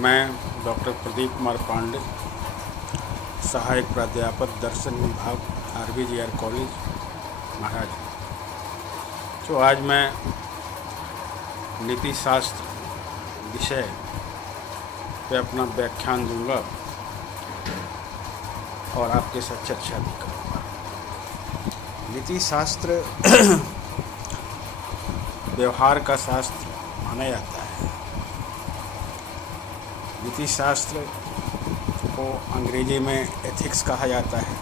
मैं डॉक्टर प्रदीप कुमार पांडे, सहायक प्राध्यापक दर्शन विभाग, RVGR कॉलेज, महाराज। तो आज मैं नीति शास्त्र विषय पे अपना व्याख्यान दूंगा और आपके साथ चर्चा भी करूँगा। नीति शास्त्र व्यवहार का शास्त्र माना जाता है। नीति शास्त्र को अंग्रेजी में एथिक्स कहा जाता है।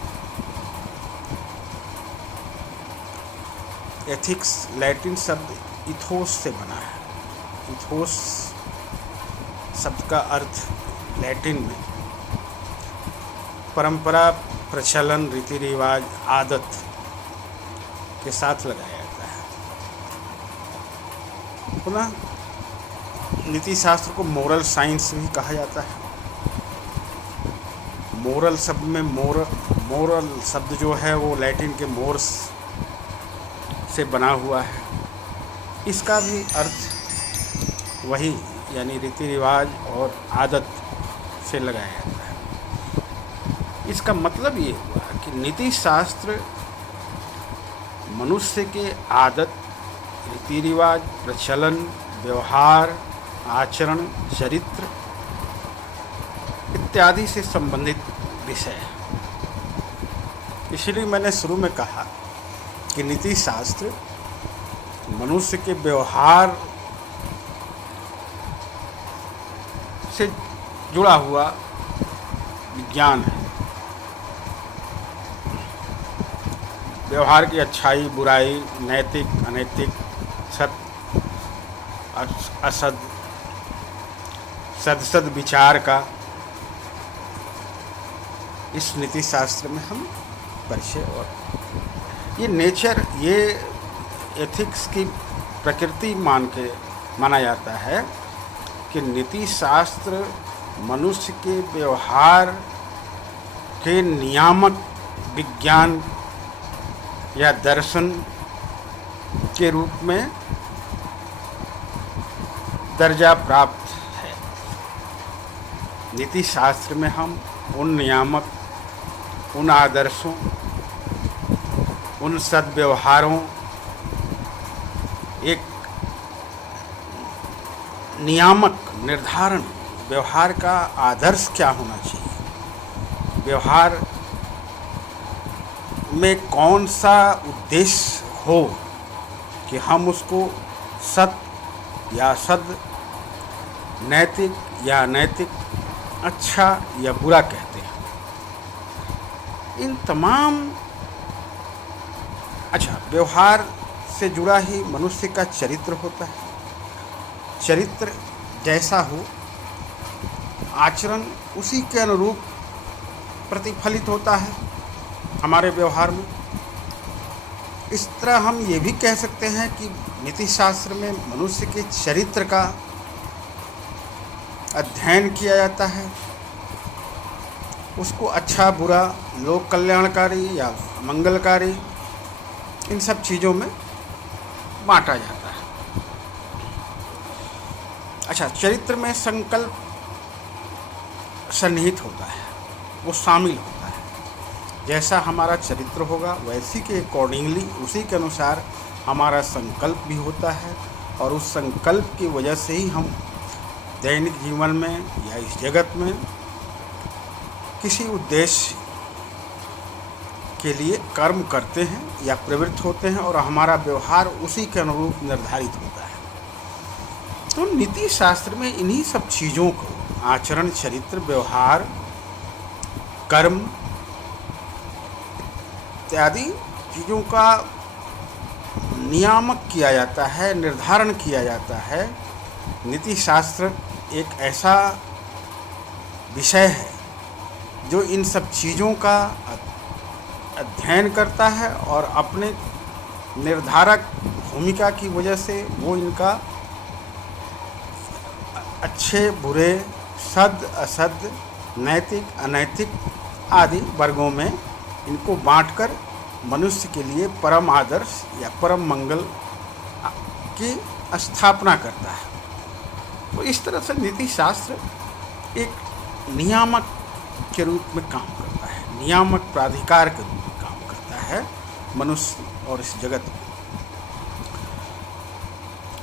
एथिक्स लैटिन शब्द इथोस से बना है। इथोस शब्द का अर्थ लैटिन में परंपरा, प्रचलन, रीति रिवाज, आदत के साथ लगाया जाता है। पुनः नीति शास्त्र को मोरल साइंस भी कहा जाता है। मोरल शब्द में मोरल शब्द जो है वो लैटिन के मोर्स से बना हुआ है। इसका भी अर्थ वही, यानी रीति रिवाज और आदत से लगाया जाता है। इसका मतलब ये हुआ कि नीति शास्त्र मनुष्य के आदत, रीति रिवाज, प्रचलन, व्यवहार, आचरण, चरित्र इत्यादि से संबंधित विषय है। इसलिए मैंने शुरू में कहा कि नीति शास्त्र मनुष्य के व्यवहार से जुड़ा हुआ विज्ञान है। व्यवहार की अच्छाई, बुराई, नैतिक, अनैतिक, सत्य, असद, सदसद विचार का इस नीति शास्त्र में हम परिचय और ये नेचर, ये एथिक्स की प्रकृति माना जाता है कि नीति शास्त्र मनुष्य के व्यवहार के नियामक विज्ञान या दर्शन के रूप में दर्जा प्राप्त है। नीति शास्त्र में हम उन नियामक, उन आदर्शों, उन सद्व्यवहारों, एक नियामक निर्धारण, व्यवहार का आदर्श क्या होना चाहिए, व्यवहार में कौन सा उद्देश्य हो कि हम उसको सत्य या असद, नैतिक या अनैतिक, अच्छा या बुरा कहते हैं। इन तमाम व्यवहार से जुड़ा ही मनुष्य का चरित्र होता है। चरित्र जैसा हो, आचरण उसी के अनुरूप प्रतिफलित होता है हमारे व्यवहार में। इस तरह हम ये भी कह सकते हैं कि नीति शास्त्र में मनुष्य के चरित्र का अध्ययन किया जाता है। उसको अच्छा, बुरा, लोक कल्याणकारी या मंगलकारी, इन सब चीज़ों में बांटा जाता है। चरित्र में संकल्प सन्निहित होता है, वो शामिल होता है। जैसा हमारा चरित्र होगा वैसी के अकॉर्डिंगली, उसी के अनुसार हमारा संकल्प भी होता है और उस संकल्प की वजह से ही हम दैनिक जीवन में या इस जगत में किसी उद्देश्य के लिए कर्म करते हैं या प्रवृत्त होते हैं और हमारा व्यवहार उसी के अनुरूप निर्धारित होता है। तो नीति शास्त्र में इन्हीं सब चीज़ों को, आचरण, चरित्र, व्यवहार, कर्म इत्यादि चीज़ों का नियामक किया जाता है, निर्धारण किया जाता है। नीति शास्त्र एक ऐसा विषय है जो इन सब चीज़ों का अध्ययन करता है और अपने निर्धारक भूमिका की वजह से वो इनका अच्छे, बुरे, सद, असद, नैतिक, अनैतिक आदि वर्गों में इनको बांटकर मनुष्य के लिए परम आदर्श या परम मंगल की स्थापना करता है। तो इस तरह से नीति शास्त्र एक नियामक के रूप में काम करता है, नियामक प्राधिकार के रूप में काम करता है मनुष्य और इस जगत में।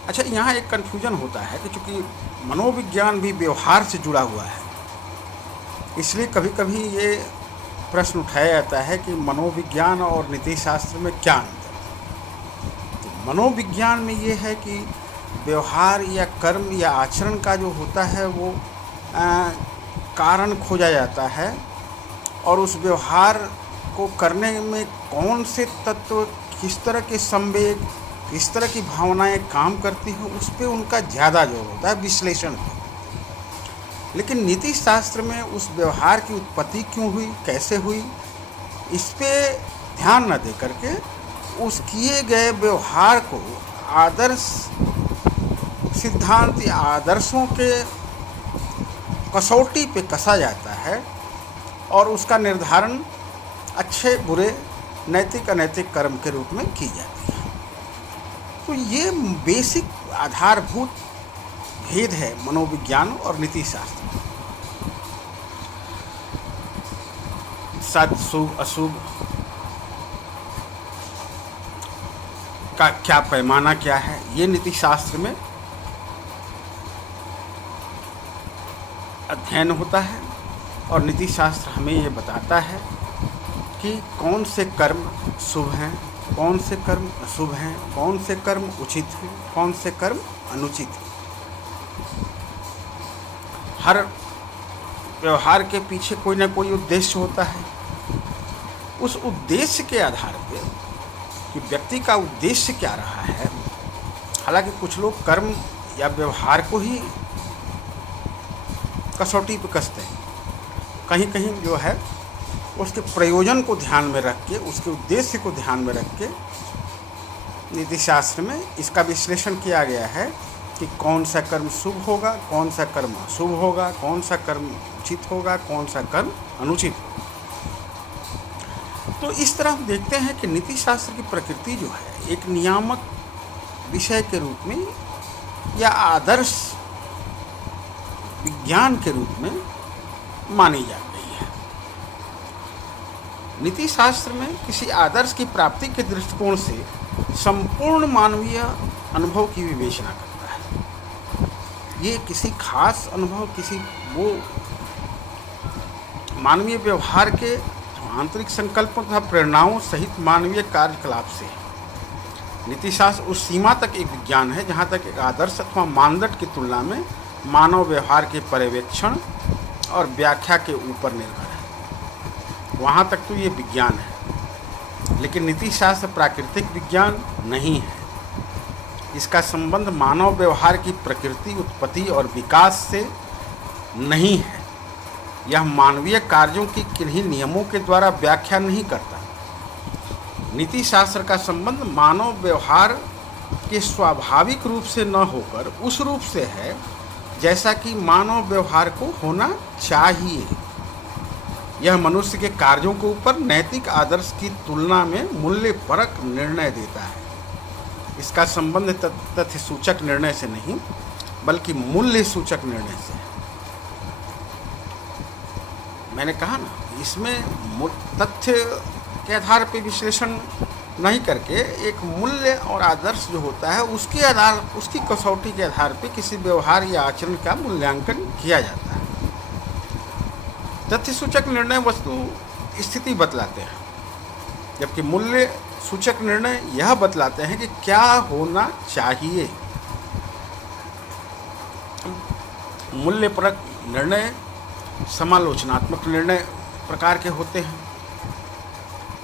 अच्छा, यहाँ एक कन्फ्यूजन होता है कि चूँकि मनोविज्ञान भी व्यवहार से जुड़ा हुआ है, इसलिए कभी कभी ये प्रश्न उठाया जाता है कि मनोविज्ञान और नीति शास्त्र में क्या अंतर है। तो मनोविज्ञान में ये है कि व्यवहार या कर्म या आचरण का जो होता है वो कारण खोजा जाता है, और उस व्यवहार को करने में कौन से तत्व, किस तरह के संवेग, किस तरह की भावनाएं काम करती हैं, उस पर उनका ज़्यादा जोर होता है, विश्लेषण पे। लेकिन नीति शास्त्र में उस व्यवहार की उत्पत्ति क्यों हुई, कैसे हुई, इस पे ध्यान न दे करके उस किए गए व्यवहार को आदर्श सिद्धांत या आदर्शों के कसौटी पे कसा जाता है, और उसका निर्धारण अच्छे बुरे, नैतिक अनैतिक कर्म के रूप में की जाती है। तो ये बेसिक आधारभूत भेद है मनोविज्ञान और नीति शास्त्र। सत शुभ अशुभ का क्या पैमाना क्या है, ये नीति शास्त्र में अध्ययन होता है, और नीति शास्त्र हमें ये बताता है कि कौन से कर्म शुभ हैं, कौन से कर्म अशुभ हैं, कौन से कर्म उचित हैं, कौन से कर्म अनुचित हैं। हर व्यवहार के पीछे कोई ना कोई उद्देश्य होता है। उस उद्देश्य के आधार पे कि व्यक्ति का उद्देश्य क्या रहा है, हालांकि कुछ लोग कर्म या व्यवहार को ही कसौटी पे कसते हैं, कहीं कहीं जो है उसके प्रयोजन को ध्यान में रख के, उसके उद्देश्य को ध्यान में रख के नीति शास्त्र में इसका विश्लेषण किया गया है कि कौन सा कर्म शुभ होगा, कौन सा कर्म अशुभ होगा, कौन सा कर्म उचित होगा, कौन सा कर्म अनुचित होगा। तो इस तरह हम देखते हैं कि नीति शास्त्र की प्रकृति जो है एक नियामक विषय के रूप में या आदर्श विज्ञान के रूप में मानी जा गई है। नीति शास्त्र में किसी आदर्श की प्राप्ति के दृष्टिकोण से संपूर्ण मानवीय अनुभव की विवेचना करता है। ये किसी खास अनुभव, किसी वो मानवीय व्यवहार के आंतरिक संकल्पों तथा प्रेरणाओं सहित मानवीय कार्यकलाप से नीति शास्त्र उस सीमा तक एक विज्ञान है जहाँ तक एक आदर्श अथवा मानदंड की तुलना में मानव व्यवहार के पर्यवेक्षण और व्याख्या के ऊपर निर्भर है। वहाँ तक तो ये विज्ञान है, लेकिन नीति शास्त्र प्राकृतिक विज्ञान नहीं है। इसका संबंध मानव व्यवहार की प्रकृति, उत्पत्ति और विकास से नहीं है। यह मानवीय कार्यों की किन्हीं नियमों के द्वारा व्याख्या नहीं करता। नीति शास्त्र का संबंध मानव व्यवहार के स्वाभाविक रूप से न होकर उस रूप से है जैसा कि मानव व्यवहार को होना चाहिए। यह मनुष्य के कार्यों के ऊपर नैतिक आदर्श की तुलना में मूल्यपरक निर्णय देता है। इसका संबंध तथ्य सूचक निर्णय से नहीं बल्कि मूल्य सूचक निर्णय से है। मैंने कहा ना, इसमें तथ्य के आधार पर विश्लेषण नहीं करके एक मूल्य और आदर्श जो होता है उसके आधार, उसकी कसौटी के आधार पर किसी व्यवहार या आचरण का मूल्यांकन किया जाता है। तथ्य सूचक निर्णय वस्तु स्थिति बतलाते हैं, जबकि मूल्य सूचक निर्णय यह बतलाते हैं कि क्या होना चाहिए। मूल्यपरक निर्णय समालोचनात्मक निर्णय प्रकार के होते हैं।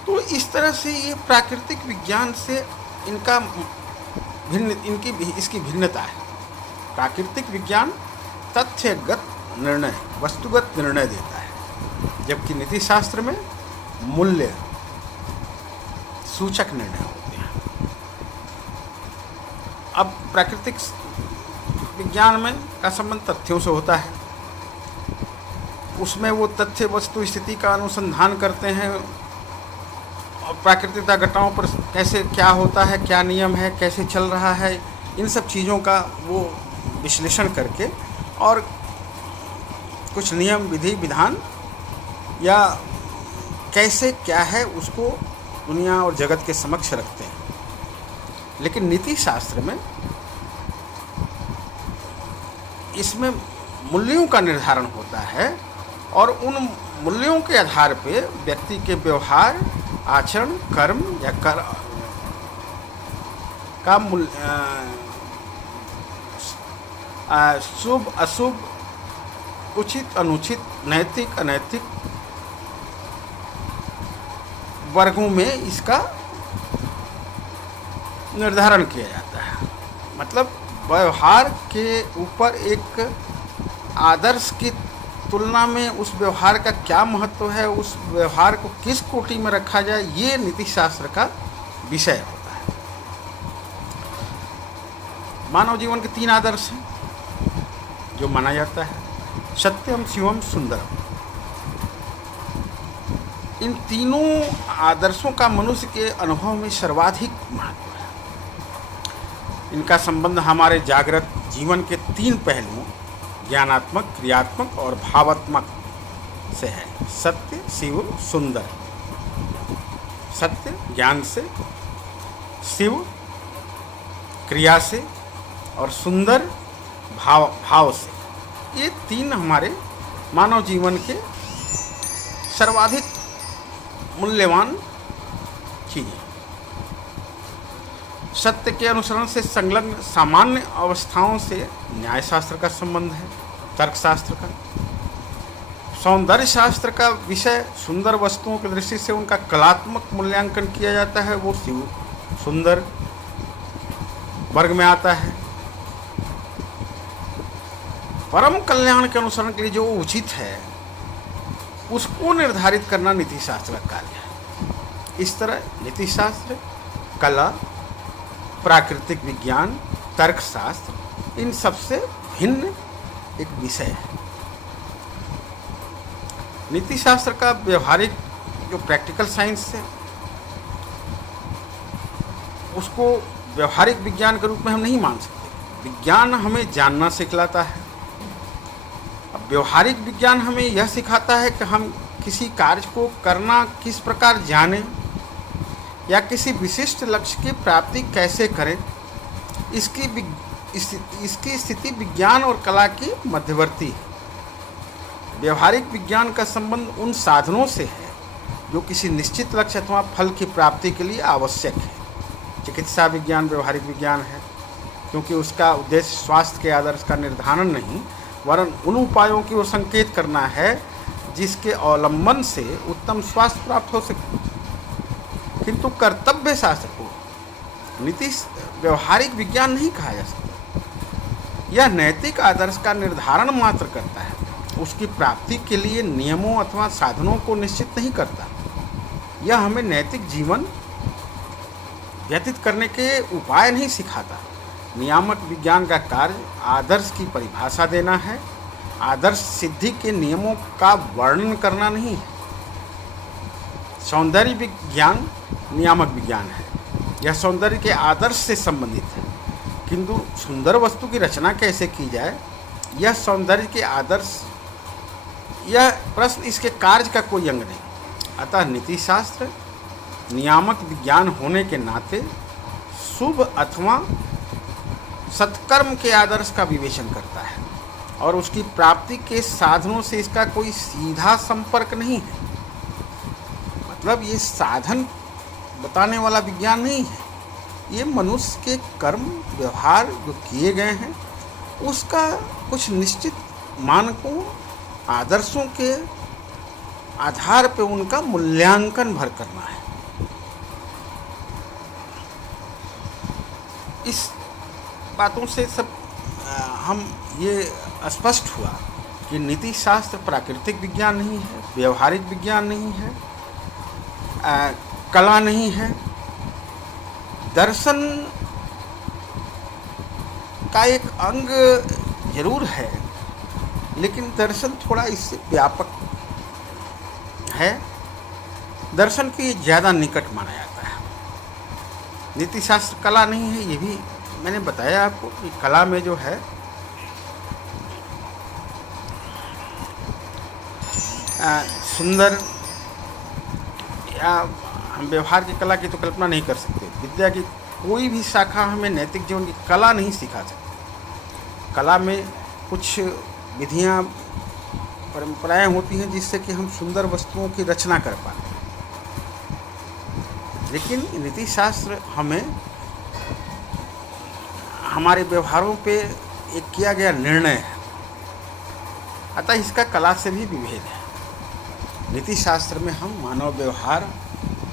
तो इस तरह से ये प्राकृतिक विज्ञान से इनका इसकी भिन्नता है। प्राकृतिक विज्ञान तथ्यगत निर्णय, वस्तुगत निर्णय देता है, जबकि नीति शास्त्र में मूल्य सूचक निर्णय होते हैं। अब प्राकृतिक विज्ञान में का संबंध तथ्यों से होता है। उसमें वो तथ्य वस्तु स्थिति का अनुसंधान करते हैं और प्राकृतिक घटनाओं पर कैसे क्या होता है, क्या नियम है, कैसे चल रहा है, इन सब चीज़ों का वो विश्लेषण करके और कुछ नियम विधि विधान या कैसे क्या है उसको दुनिया और जगत के समक्ष रखते हैं। लेकिन नीति शास्त्र में इसमें मूल्यों का निर्धारण होता है और उन मूल्यों के आधार पे व्यक्ति के व्यवहार, आचरण, कर्म या का शुभ अशुभ, उचित अनुचित, नैतिक अनैतिक वर्गों में इसका निर्धारण किया जाता है। मतलब व्यवहार के ऊपर एक आदर्श की तुलना में उस व्यवहार का क्या महत्व है, उस व्यवहार को किस कोटि में रखा जाए, ये नीति शास्त्र का विषय होता है। मानव जीवन के 3 आदर्श हैं जो माना जाता है: सत्यम, शिवम, सुंदरम। इन तीनों आदर्शों का मनुष्य के अनुभव में सर्वाधिक महत्व है। इनका संबंध हमारे जागृत जीवन के 3 पहलुओं ज्ञानात्मक, क्रियात्मक और भावात्मक से है: सत्य, शिव, सुंदर। सत्य ज्ञान से, शिव क्रिया से और सुंदर भाव से। ये 3 हमारे मानव जीवन के सर्वाधिक मूल्यवान चीज़ें। सत्य के अनुसरण से संलग्न सामान्य अवस्थाओं से न्याय शास्त्र का संबंध है, तर्क शास्त्र का। सौंदर्य शास्त्र का विषय सुंदर वस्तुओं की दृष्टि से उनका कलात्मक मूल्यांकन किया जाता है, वो शिव सुंदर वर्ग में आता है। परम कल्याण के अनुसरण के लिए जो उचित है उसको निर्धारित करना नीति शास्त्र का कार्य है। इस तरह नीति शास्त्र, कला, प्राकृतिक विज्ञान, तर्कशास्त्र इन सबसे भिन्न एक विषय है। नीति शास्त्र का व्यवहारिक जो प्रैक्टिकल साइंस है उसको व्यवहारिक विज्ञान के रूप में हम नहीं मान सकते। विज्ञान हमें जानना सिखलाता है। अब व्यवहारिक विज्ञान हमें यह सिखाता है कि हम किसी कार्य को करना किस प्रकार जानें या किसी विशिष्ट लक्ष्य की प्राप्ति कैसे करें। इसकी स्थिति विज्ञान और कला की मध्यवर्ती है। व्यवहारिक विज्ञान का संबंध उन साधनों से है जो किसी निश्चित लक्ष्य अथवा फल की प्राप्ति के लिए आवश्यक है। चिकित्सा विज्ञान व्यवहारिक विज्ञान है क्योंकि उसका उद्देश्य स्वास्थ्य के आदर्श का निर्धारण नहीं वरन उन उपायों की ओर संकेत करना है जिसके अवलंबन से उत्तम स्वास्थ्य प्राप्त हो सके। किंतु कर्तव्य शास्त्र को नीति व्यवहारिक विज्ञान नहीं कहा जा सकता। यह नैतिक आदर्श का निर्धारण मात्र करता है, उसकी प्राप्ति के लिए नियमों अथवा साधनों को निश्चित नहीं करता। यह हमें नैतिक जीवन व्यतीत करने के उपाय नहीं सिखाता। नियामक विज्ञान का कार्य आदर्श की परिभाषा देना है, आदर्श सिद्धि के नियमों का वर्णन करना नहीं है। सौंदर्य विज्ञान नियामक विज्ञान है, यह सौंदर्य के आदर्श से संबंधित है। किंतु सुंदर वस्तु की रचना कैसे की जाए यह सौंदर्य के आदर्श, यह प्रश्न इसके कार्य का कोई अंग नहीं। अतः नीति शास्त्र नियामक विज्ञान होने के नाते शुभ अथवा सत्कर्म के आदर्श का विवेचन करता है और उसकी प्राप्ति के साधनों से इसका कोई सीधा संपर्क नहीं है। मतलब ये साधन बताने वाला विज्ञान नहीं है, ये मनुष्य के कर्म व्यवहार जो किए गए हैं उसका कुछ निश्चित मानकों आदर्शों के आधार पर उनका मूल्यांकन भर करना है। इस बातों से सब हम ये स्पष्ट हुआ कि नीति शास्त्र प्राकृतिक विज्ञान नहीं है, व्यवहारिक विज्ञान नहीं है, कला नहीं है। दर्शन का एक अंग जरूर है लेकिन दर्शन थोड़ा इससे व्यापक है। दर्शन के ज़्यादा निकट माना जाता है। नीति शास्त्र कला नहीं है, ये भी मैंने बताया आपको कि कला में जो है सुंदर या हम व्यवहार की कला की तो कल्पना नहीं कर सकते। विद्या की कोई भी शाखा हमें नैतिक जीवन की कला नहीं सिखा सकती। कला में कुछ विधियाँ, परंपराएं होती हैं जिससे कि हम सुंदर वस्तुओं की रचना कर पाते हैं, लेकिन नीति शास्त्र हमें हमारे व्यवहारों पे एक किया गया निर्णय है, अतः इसका कला से भी विभेद है। नीति शास्त्र में हम मानव व्यवहार,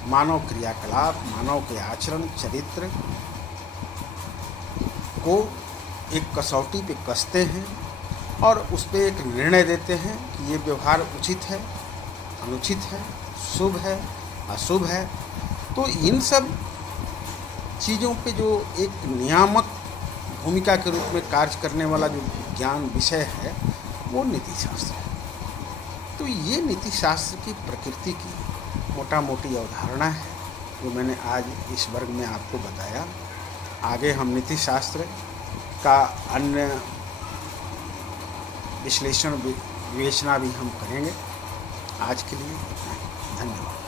मानव क्रियाकलाप, मानव के आचरण, चरित्र को एक कसौटी पे कसते हैं और उस पर एक निर्णय देते हैं कि ये व्यवहार उचित है, अनुचित है, शुभ है, अशुभ है। तो इन सब चीज़ों पे जो एक नियामक भूमिका के रूप में कार्य करने वाला जो ज्ञान विषय है वो नीति शास्त्र है। तो ये नीति शास्त्र की प्रकृति की मोटा मोटी अवधारणा है जो मैंने आज इस वर्ग में आपको बताया। आगे हम नीति शास्त्र का अन्य विश्लेषण विवेचना भी हम करेंगे। आज के लिए इतना ही। धन्यवाद।